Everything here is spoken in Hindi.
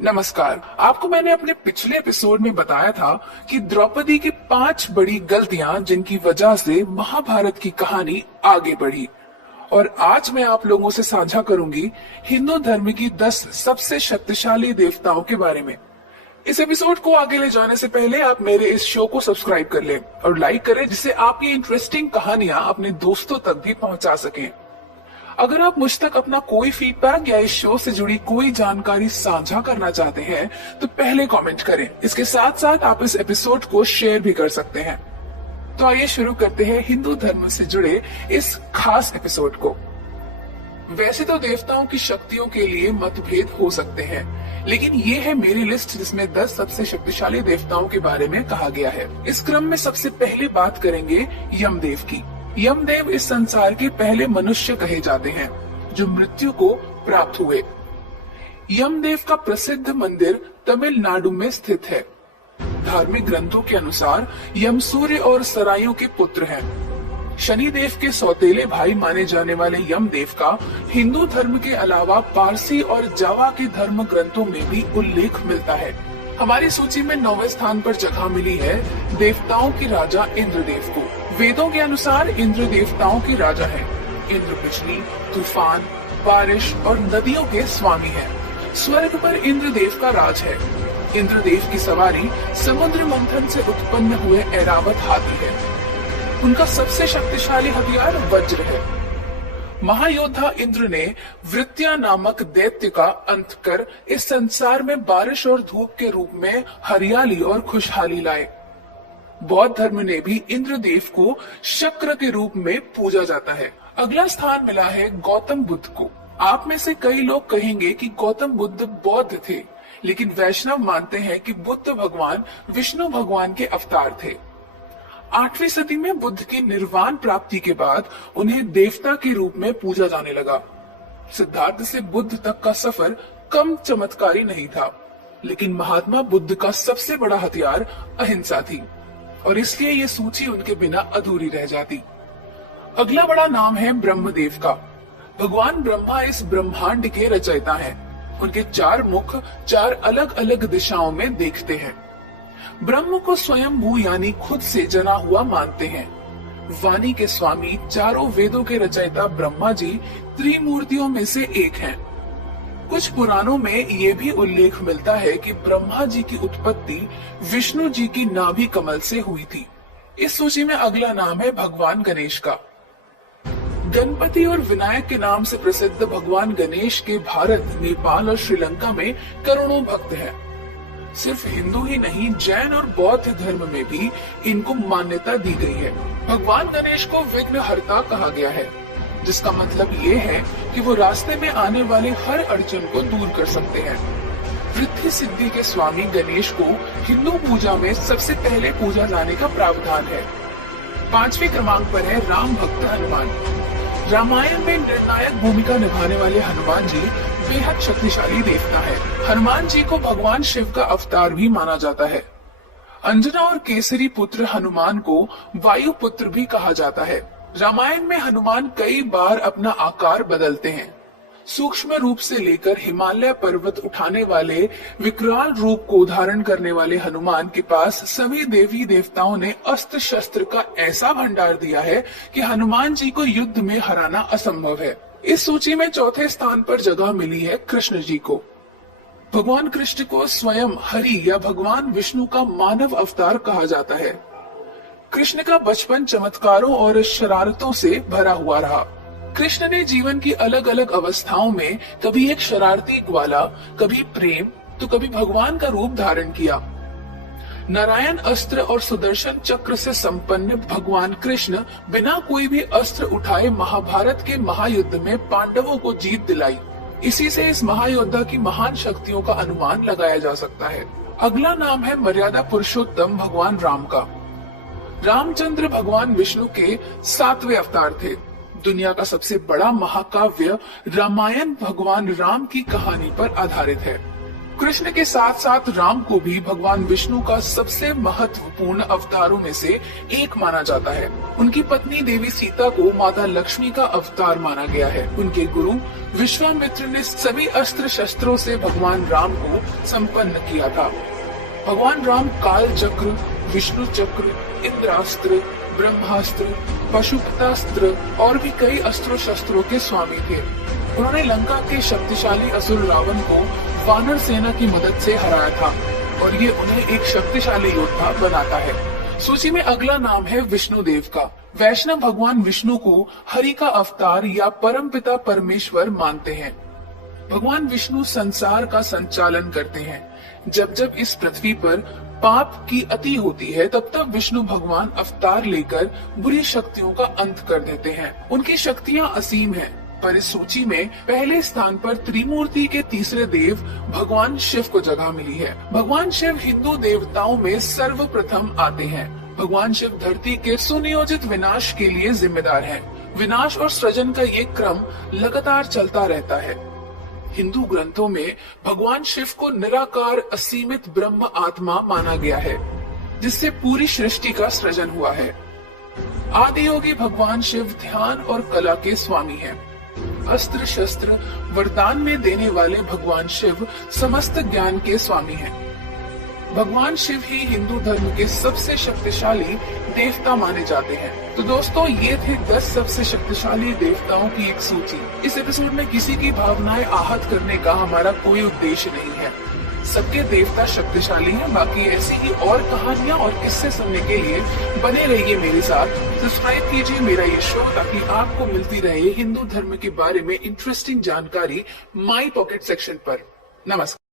नमस्कार। आपको मैंने अपने पिछले एपिसोड में बताया था कि द्रौपदी की 5 बड़ी गलतियां जिनकी वजह से महाभारत की कहानी आगे बढ़ी। और आज मैं आप लोगों से साझा करूंगी हिंदू धर्म की 10 सबसे शक्तिशाली देवताओं के बारे में। इस एपिसोड को आगे ले जाने से पहले आप मेरे इस शो को सब्सक्राइब कर लें और लाइक करें, जिससे आप ये इंटरेस्टिंग कहानियां अपने दोस्तों तक भी पहुंचा सकें। अगर आप मुझ तक अपना कोई फीडबैक या इस शो से जुड़ी कोई जानकारी साझा करना चाहते हैं तो पहले कमेंट करें। इसके साथ साथ आप इस एपिसोड को शेयर भी कर सकते हैं। तो आइए शुरू करते हैं हिंदू धर्म से जुड़े इस खास एपिसोड को। वैसे तो देवताओं की शक्तियों के लिए मतभेद हो सकते हैं, लेकिन ये है मेरी लिस्ट जिसमें 10 सबसे शक्तिशाली देवताओं के बारे में कहा गया है। इस क्रम में सबसे पहले बात करेंगे यमदेव की। यमदेव इस संसार के पहले मनुष्य कहे जाते हैं जो मृत्यु को प्राप्त हुए। यमदेव का प्रसिद्ध मंदिर तमिलनाडु में स्थित है। धार्मिक ग्रंथों के अनुसार यम सूर्य और सरायों के पुत्र हैं। शनिदेव के सौतेले भाई माने जाने वाले यमदेव का हिंदू धर्म के अलावा पारसी और जावा के धर्म ग्रंथों में भी उल्लेख मिलता है। हमारी सूची में 9वें स्थान पर जगह मिली है देवताओं की राजा इंद्रदेव को। वेदों के अनुसार इंद्र देवताओं की राजा है। इंद्र बिजली, तूफान, बारिश और नदियों के स्वामी हैं। स्वर्ग पर इंद्रदेव का राज है। इंद्रदेव की सवारी समुद्र मंथन से उत्पन्न हुए ऐरावत हाथी है। उनका सबसे शक्तिशाली हथियार वज्र है। महायोद्धा इंद्र ने वृत्या नामक दैत्य का अंत कर इस संसार में बारिश और धूप के रूप में हरियाली और खुशहाली लाए। बौद्ध धर्म ने भी इंद्रदेव को शक्र के रूप में पूजा जाता है। अगला स्थान मिला है गौतम बुद्ध को। आप में से कई लोग कहेंगे कि गौतम बुद्ध बौद्ध थे, लेकिन वैष्णव मानते हैं कि बुद्ध भगवान विष्णु भगवान के अवतार थे। 8वीं सदी में बुद्ध की निर्वाण प्राप्ति के बाद उन्हें देवता के रूप में पूजा जाने लगा। सिद्धार्थ से बुद्ध तक का सफर कम चमत्कारी नहीं था, लेकिन महात्मा बुद्ध का सबसे बड़ा हथियार अहिंसा थी और इसलिए ये सूची उनके बिना अधूरी रह जाती। अगला बड़ा नाम है ब्रह्मदेव का। भगवान ब्रह्मा इस ब्रह्मांड के रचयिता हैं। उनके 4 मुख 4 अलग अलग दिशाओं में देखते हैं। ब्रह्म को स्वयंभू यानी खुद से जना हुआ मानते हैं। वाणी के स्वामी, चारों वेदों के रचयिता ब्रह्मा जी त्रिमूर्तियों में से एक हैं। कुछ पुराणों में ये भी उल्लेख मिलता है कि ब्रह्मा जी की उत्पत्ति विष्णु जी की नाभि कमल से हुई थी। इस सूची में अगला नाम है भगवान गणेश का। गणपति और विनायक के नाम से प्रसिद्ध भगवान गणेश के भारत, नेपाल और श्रीलंका में करोड़ों भक्त हैं। सिर्फ हिंदू ही नहीं, जैन और बौद्ध धर्म में भी इनको मान्यता दी गई है। भगवान गणेश को विघ्नहर्ता कहा गया है, जिसका मतलब ये है कि वो रास्ते में आने वाले हर अड़चन को दूर कर सकते हैं। वृद्धि सिद्धि के स्वामी गणेश को हिंदू पूजा में सबसे पहले पूजा जाने का प्रावधान है। 5वें क्रमांक पर है राम भक्त हनुमान। रामायण में निर्णायक भूमिका निभाने वाले हनुमान जी बेहद शक्तिशाली देवता है। हनुमान जी को भगवान शिव का अवतार भी माना जाता है। अंजना और केसरी पुत्र हनुमान को वायु पुत्र भी कहा जाता है। रामायण में हनुमान कई बार अपना आकार बदलते हैं। सूक्ष्म रूप से लेकर हिमालय पर्वत उठाने वाले विकराल रूप को धारण करने वाले हनुमान के पास सभी देवी देवताओं ने अस्त्र शस्त्र का ऐसा भंडार दिया है कि हनुमान जी को युद्ध में हराना असंभव है। इस सूची में 4थे स्थान पर जगह मिली है कृष्ण जी को। भगवान कृष्ण को स्वयं हरि या भगवान विष्णु का मानव अवतार कहा जाता है। कृष्ण का बचपन चमत्कारों और शरारतों से भरा हुआ रहा। कृष्ण ने जीवन की अलग अलग अवस्थाओं में कभी एक शरारती ग्वाला, कभी प्रेम, तो कभी भगवान का रूप धारण किया। नारायण अस्त्र और सुदर्शन चक्र से संपन्न भगवान कृष्ण बिना कोई भी अस्त्र उठाए महाभारत के महायुद्ध में पांडवों को जीत दिलाई। इसी से इस महायोद्धा की महान शक्तियों का अनुमान लगाया जा सकता है। अगला नाम है मर्यादा पुरुषोत्तम भगवान राम का। रामचंद्र भगवान विष्णु के 7वें अवतार थे। दुनिया का सबसे बड़ा महाकाव्य रामायण भगवान राम की कहानी पर आधारित है। कृष्ण के साथ साथ राम को भी भगवान विष्णु का सबसे महत्वपूर्ण अवतारों में से एक माना जाता है। उनकी पत्नी देवी सीता को माता लक्ष्मी का अवतार माना गया है। उनके गुरु विश्वामित्र ने सभी अस्त्र शस्त्रों से भगवान राम को संपन्न किया था। भगवान राम काल चक्र, विष्णु चक्र, इंद्रास्त्र, ब्रह्मास्त्र, पशुपतास्त्र और भी कई अस्त्रों शस्त्रों के स्वामी थे। उन्होंने लंका के शक्तिशाली असुर रावण को वानर सेना की मदद से हराया था और ये उन्हें एक शक्तिशाली योद्धा बनाता है। सूची में अगला नाम है विष्णुदेव का। वैष्णव भगवान विष्णु को हरि का अवतार या परमपिता परमेश्वर मानते हैं। भगवान विष्णु संसार का संचालन करते हैं। जब जब इस पृथ्वी पर पाप की अति होती है तब तब विष्णु भगवान अवतार लेकर बुरी शक्तियों का अंत कर देते हैं। उनकी शक्तियां असीम हैं, पर इस सूची में पहले स्थान पर त्रिमूर्ति के तीसरे देव भगवान शिव को जगह मिली है। भगवान शिव हिंदू देवताओं में सर्वप्रथम आते हैं। भगवान शिव धरती के सुनियोजित विनाश के लिए जिम्मेदार हैं। विनाश और सृजन का ये क्रम लगातार चलता रहता है। हिंदू ग्रंथों में भगवान शिव को निराकार असीमित ब्रह्म आत्मा माना गया है, जिससे पूरी सृष्टि का सृजन हुआ है। आदियोगी भगवान शिव ध्यान और कला के स्वामी हैं। अस्त्र शस्त्र वरदान में देने वाले भगवान शिव समस्त ज्ञान के स्वामी हैं। भगवान शिव ही हिंदू धर्म के सबसे शक्तिशाली देवता माने जाते हैं। तो दोस्तों, ये थे 10 सबसे शक्तिशाली देवताओं की एक सूची। इस एपिसोड में किसी की भावनाएं आहत करने का हमारा कोई उद्देश्य नहीं है। सबके देवता शक्तिशाली हैं। बाकी ऐसी ही और कहानियां और किस्से सुनने के लिए बने रहिए मेरे साथ। सब्सक्राइब कीजिए मेरा ये शो ताकि आपको मिलती रहे हिंदू धर्म के बारे में इंटरेस्टिंग जानकारी माई पॉकेट सेक्शन पर। नमस्कार।